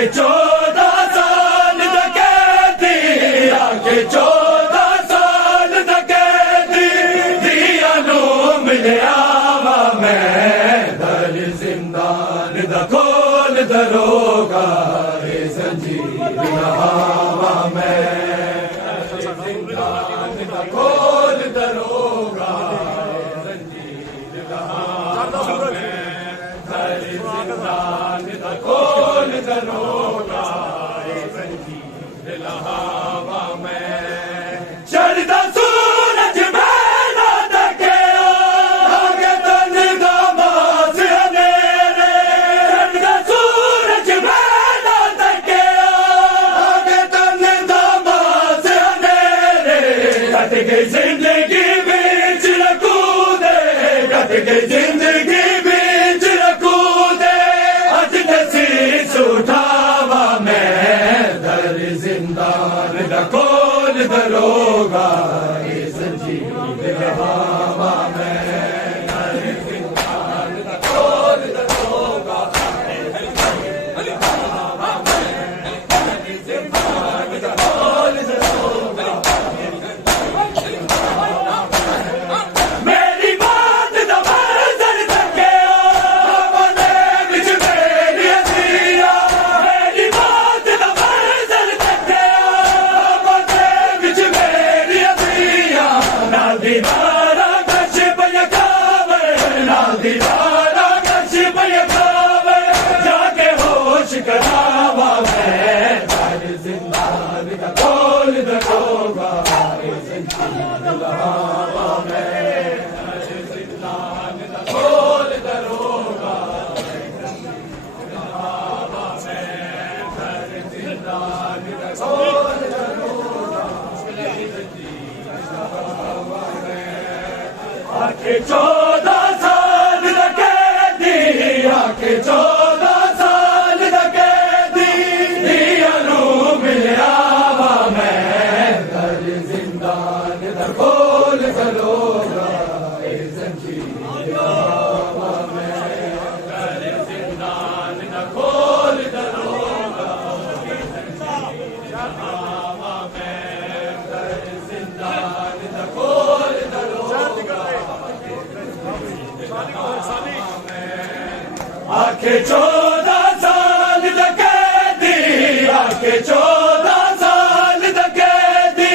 आके 14 साल दा कैदी, आके 14 साल दा कैदी, दिया नू मिलिया वा मैं, दर जिंदान दा खोल दरोगा, ए जंजीर लहावा मैं, जिंदान दा खोल दरोगा, जंजीर लहावा मैं, दर जिंदान दा खोल दरोगा, जंजीर लहावा मैं। चढ़दा सूरज मैना तकिया, आगे तन दा मास हनेरे, चढ़दा सूरज मैना तकिया, आगे तन दा मास हनेरे, कट गई जिंदगी बीच रकूदे, कट गई जिंदगी बीच रकूदे, अज तसीस उठावा मैं, दर जिंदान दा खोल दरोगा, ए जंजीर लहावा मैं, दर जिंदान दा खोल दरोगा, ए जंजीर लहावा मैं, दर जिंदान दा खोल दरोगा, मेरी बात दा मंजर तकिया, अपने विच मेरी हसिया, मेरी बात दा मंजर तकिया, अपने विच मेरी हसिया, नाल दीवारा कश पया खावे, नाल दीवारा कश पया खावे, जाके होश करावा मैं, दर जिंदान दा खोल दरोगा, ए जंजीर लहावा मैं, दर जिंदान दा खोल दरोगा, लहावा मैं, दर जिंदान दा खोल दरोगा, जंजीर लहावा मैं। आके 14 साल दा कैदी, आके 14 साल दा कैदी, दिया नू मिलिया वा मैं, दर जिंदान दा खोल दरोगा, ए जंजीर लहावा मैं, दर जिंदान दा खोल दरोगा, ए जंजीर लहावा मैं, दर जिंदान दा खोल दरोगा, आके 14 साल दा कैदी, आके 14 साल दा कैदी,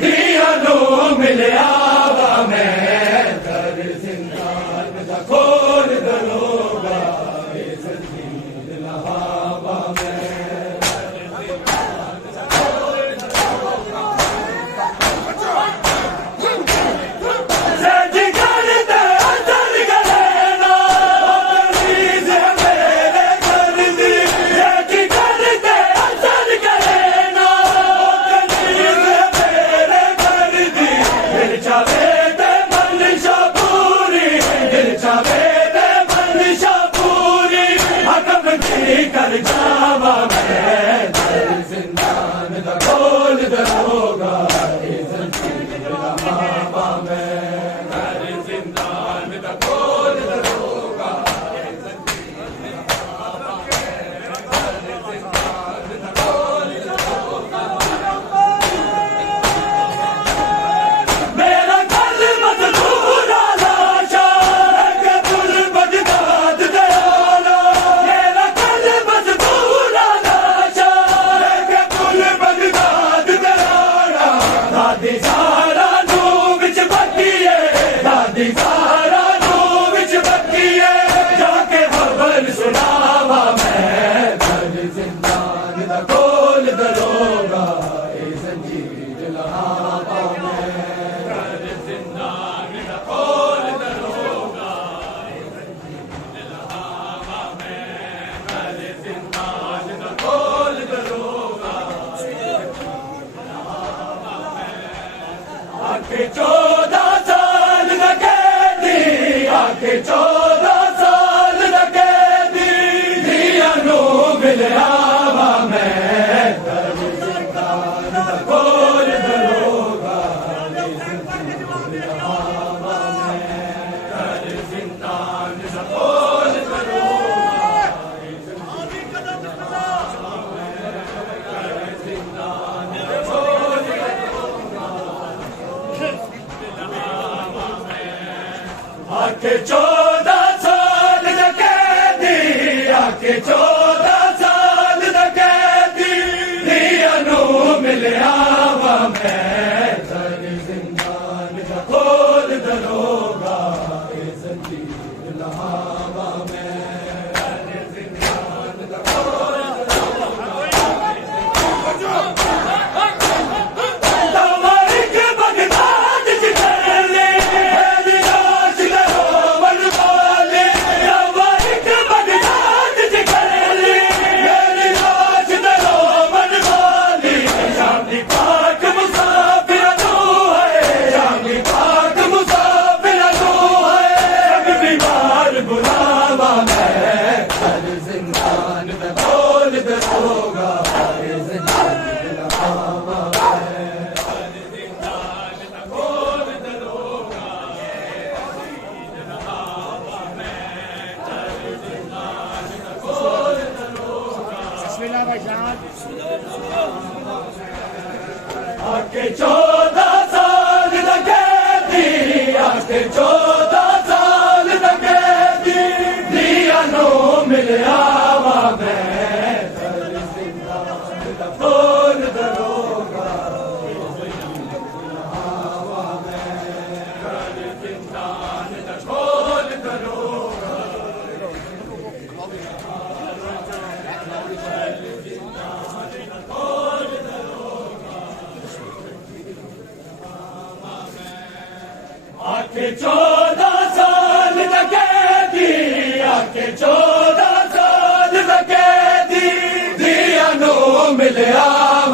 दिया नू मिलिया वा मैं, दर जिंदान दा खोल दरोगा, ए जंजीर लहावा मैं, दर जिंदान दा खोल दरोगा, सज करते असर करेना, तमीज़ है मेरे घर दी, सज करते असर करेना, तमीज़ है मेरे घर दी, दिल चाहे ते मनशा पूरी, दिल चाहे ते मनशा पूरी, हकम की कर जावा मैं, दर जिंदान दा खोल दरोगा, ए जंजीर लहावा मैं, दर जिंदान दा खोल दरोगा, ए जंजीर लहावा मैं, दर जिंदान दा खोल दरोगा। मेरा कल मजदूरा लाशा, रंग पुल बगदाद दे आला, मेरा कल मजदूरा लाशा, रंग पुल बगदाद दे आला, दादी सारा नू विच बक्कीए, दादी सारा नू विच बक्कीए, जाके खबर सुनावा मैं, दर जिंदान दा खोल दरोगा, ए जंजीर लहावा मैं, दर जिंदान दा खोल दरोगा, ए जंजीर लहावा मैं, दर जिंदान दा खोल दरोगा, आके 14 साल दा कैदी, आके 14 साल दा कैदी, दिया नू मिलिया वा मैं, दर जिंदान दा खोल दरोगा, ए जंजीर लहावा मैं, दर जिंदान दा खोल दरोगा, ए जंजीर लहावा आके 14 साल दा कैदी आके 14 साल दा कैदी धियां नू मिलिया वा मैं सारी जिंदान दा खोल दरोगा ए जंजीर लहावा मैं सारी जिंदान दा खोल आके 14 साल दा कैदी आके 14 साल दा कैदी धियां नू मिलिया वा मैं सारी जिंदान दा खोल दरोगा वा मैं सारी जिंदान दा खोल दरोगा आके 14 साल दा कैदी आके 14 साल दा कैदी धियां नू मिलिया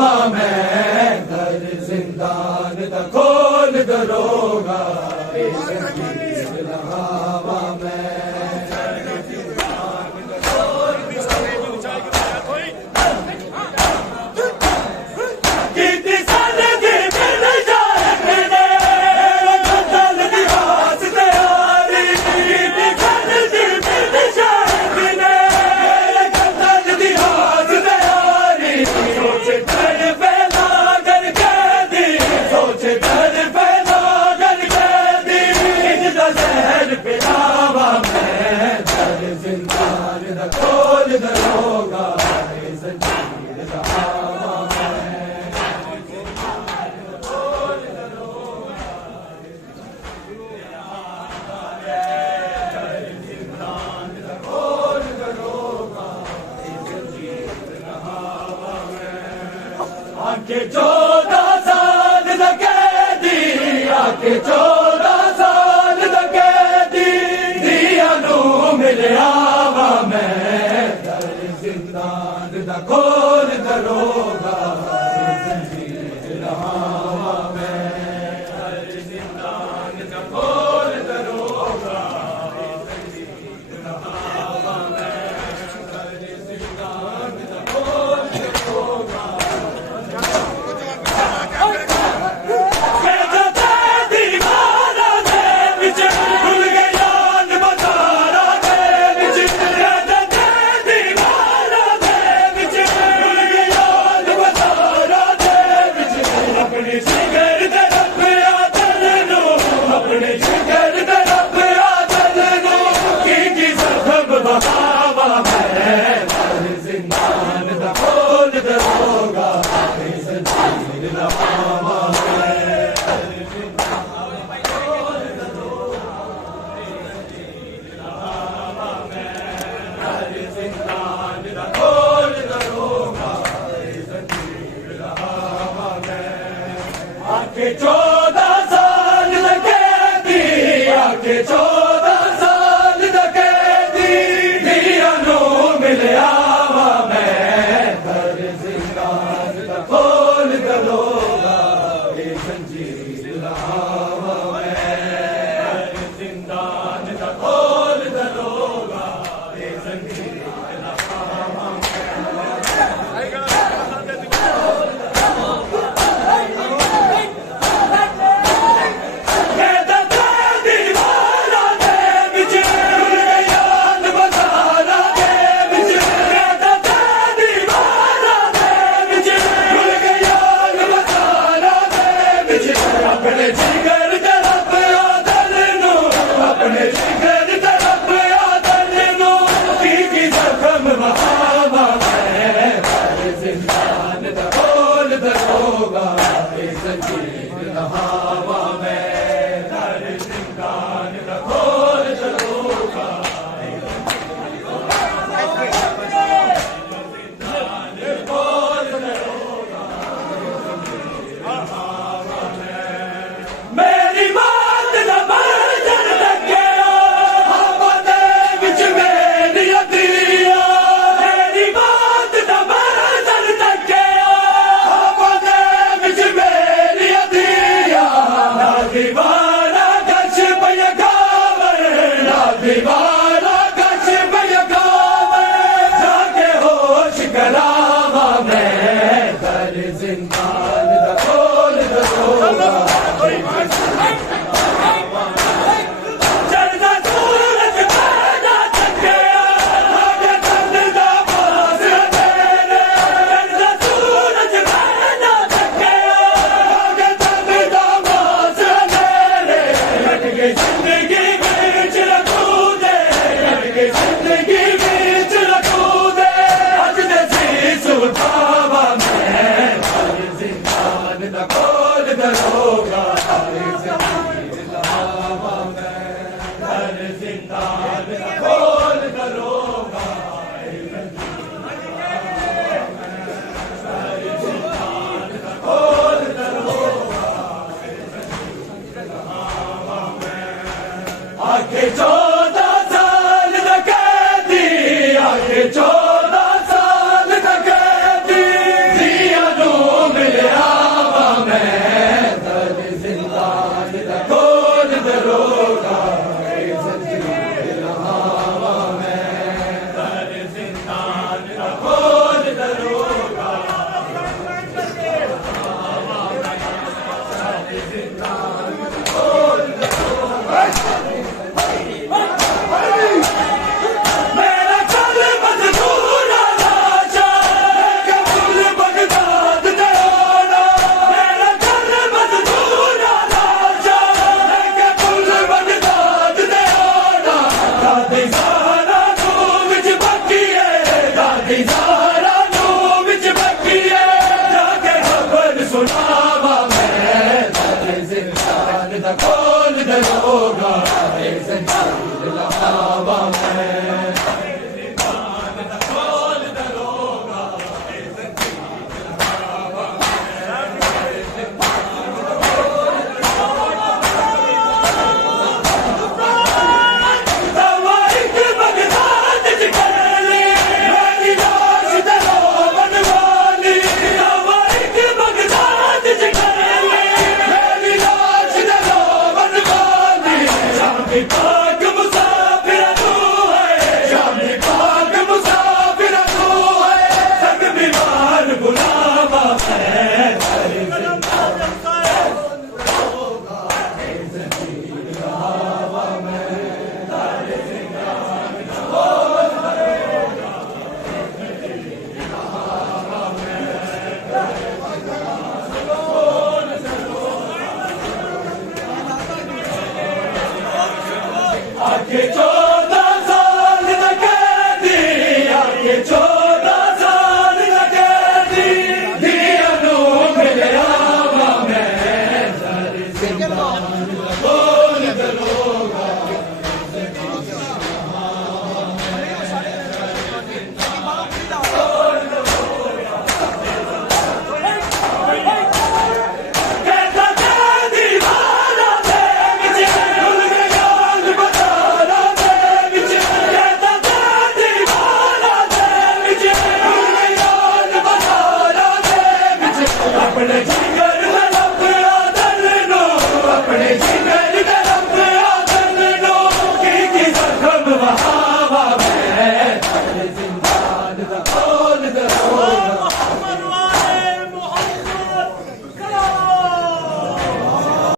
वा मैं दर जिंदान दा खोल दरोगा ए जंजीर लहावा मैं जिंदान दा खोल दरोगा ए जंजीर लहावा आके 14 साल दा कैदी आके 14 साल दा कैदी धियां नू मिलिया वा मैं दर जिंदान दा खोल दरोगा ए जंजीर लहावा मैं दर जिंदान दा खोल दरोगा ए जंजीर लहावा मैं दर जिंदान दा खोल दरोगा जिंदान दा खोल दरोगा ए जंजीर लहावा जिंदान दा खोल दरोगा ए जंजीर लहावा आके 14 साल दा कैदी आके 14 साल दा कैदी धियां नू मिलिया वा मैं दर जिंदान दा खोल दरोगा ए जंजीर लहावा मैं दर जिंदान दा खोल दरोगा ए जंजीर लहावा अपने जिगर दा रब आदल नू अपने जिगर दीवारा गच पया कावर ना दीवारा गच पया कावर जाके होश करावा मैं दर जिंदान दा खोल दरोगा चढ़दा सूरज पैदा थकिया लागे चंद दा पास तेरे चढ़दा सूरज पैदा थकिया लागे चंद दा पास तेरे कट के जिंदगी विच रखू दे कट के जिंदगी विच रखू दे अज दे सीस उठावा मैं दर जिंदान दा खोल दरोगा दर जिंदान दा खोल दरोगा खोल दरोगा आगे 14 साल दा कैदी आगे 14 साल दा कैदी दिया नू मिलिया वा मैं दर जिंदान दा खोल दरोगा खोल दरोगा मेरा कल मजदूर राजा कबूल बगदाद दरोना मेरा कल मजदूर राजा कबूल बगदाद दरोना दादी सारा तू विच बाकी है दादी सारा तू विच बाकी है जाके खबर सुनावा मैं दर जिंदान दा खोल दरोगा जंजीर लगावा मैं जिंदान दा खोल दरोगा दवाइक बगदाद च कर ले मेरी लाश दरो बनवाली दवाइक बगदाद च कर ले मेरी लाश दरो बनवाली शामी पाक मुसाफिर तू है शामी पाक मुसाफिर तू है सब बीमार बुलावा मैं दर जिंदान जंजीर लगावा मैं दर जिंदान आगे 14 साल दा कैदी आगे 14 साल दा कैदी दिया नू मिलिया वा मैं दर जिंदान दा खोल दरोगा कहता कैदी वाला दे विच भूल गया बता दे विच कहता कैदी वाला दे विच भूल गया बता दे विच अपने जिगर दा रब आदन नो अपने जिगर दा रब आदन नो की जख्म वहावा मैं दर